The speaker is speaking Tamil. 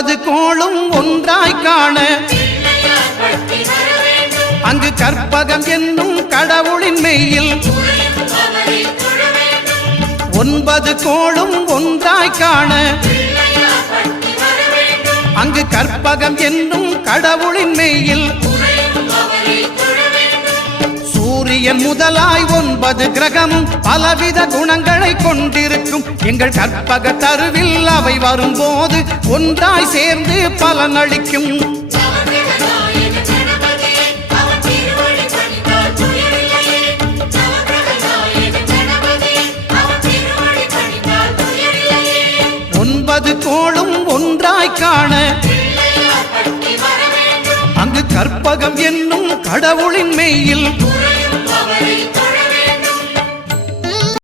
9 கோளும் ஒன்றாய் காண அங்கு கற்பகம் என்னும் கடவுளின் மெய்யில் 9 கோளும் ஒன்றாய் காண அங்கு கற்பகம் என்னும் கடவுளின் மெய்யில் சூரியன் முதலாய் 9 கிரகமும் பலவித குணங்களை கொண்டிருக்கும் எங்கள் கற்பக தருவில் அவை வரும்போது ஒன்றாய் சேர்ந்து பலனளிக்கும். கோளும் ஒன்றாய் காண அங்கு கற்பகம் என்னும் கடவுளின் மெய்யில்